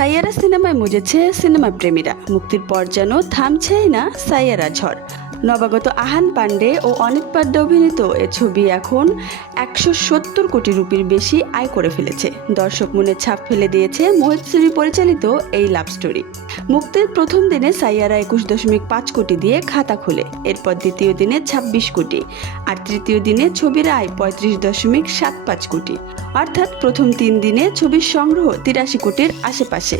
সাইয়ারা সিনেমায় মজেছে সিনেমা প্রেমীরা। মুক্তির পর যেন থামছেই না সাইয়ারা ঝড়। নবাগত আহান পান্ডে ও অনিত পাড্ডা অভিনীত এ ছবি এখন 170 কোটি রুপির বেশি আয় করে ফেলেছে। দর্শক মনে ছাপ ফেলে দিয়েছে মোহিত সুরি পরিচালিত এই লাভ স্টোরি। মুক্তির প্রথম দিনে সাইয়ারা 21.5 কোটি দিয়ে খাতা খুলে, এরপর দ্বিতীয় দিনে 26 কোটি, আর তৃতীয় দিনে ছবির আয় 35.75 কোটি। অর্থাৎ প্রথম 3 দিনে ছবির সংগ্রহ 83 কোটির আশেপাশে।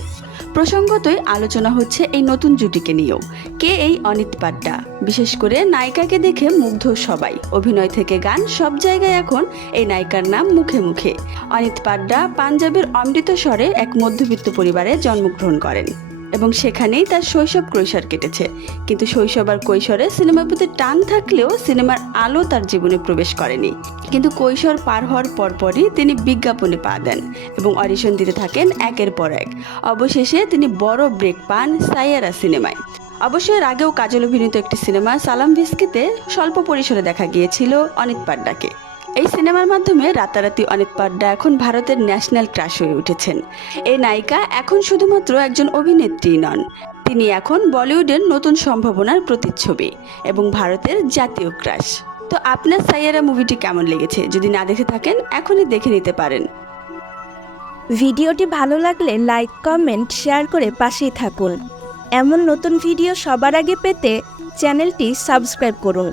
প্রসঙ্গতই আলোচনা হচ্ছে এই নতুন জুটিকে নিয়েও। কে এই অনিত পাড্ডা? বিশেষ করে নায়িকাকে দেখে মুগ্ধ সবাই। অভিনয় থেকে গান সব জায়গায় এখন এই নায়িকার নাম মুখে মুখে। অনিত পাড্ডা পাঞ্জাবের অমৃতসরে এক মধ্যবিত্ত পরিবারে জন্মগ্রহণ করেন এবং সেখানেই তার শৈশব কৈশোর কেটেছে। কিন্তু শৈশব আর কৈশোরে সিনেমার প্রতি টান থাকলেও সিনেমার আলো তার জীবনে প্রবেশ করেনি। কিন্তু কৈশোর পার হওয়ার পরপরই তিনি বিজ্ঞাপনে পা দেন এবং অডিশন দিতে থাকেন একের পর এক। অবশেষে তিনি বড় ব্রেক পান সাইয়ারা সিনেমায়। অবশ্যই এর আগেও কাজল অভিনীত একটি সিনেমা সালাম ভিস্কিতে স্বল্প পরিসরে দেখা গিয়েছিল অনিত পাড্ডাকে। এই সিনেমার মাধ্যমে রাতারাতি অনিত পাড্ডা এখন ভারতের ন্যাশনাল ক্রাশ হয়ে উঠেছেন। এই নায়িকা এখন শুধুমাত্র একজন অভিনেত্রী নন, তিনি এখন বলিউডের নতুন সম্ভাবনার প্রতিচ্ছবি এবং ভারতের জাতীয় ক্রাশ। তো আপনার সাইয়ারা মুভিটি কেমন লেগেছে? যদি না দেখে থাকেন এখনই দেখে নিতে পারেন। ভিডিওটি ভালো লাগলে লাইক, কমেন্ট, শেয়ার করে পাশেই থাকুন। এমন নতুন ভিডিও সবার আগে পেতে চ্যানেলটি সাবস্ক্রাইব করুন।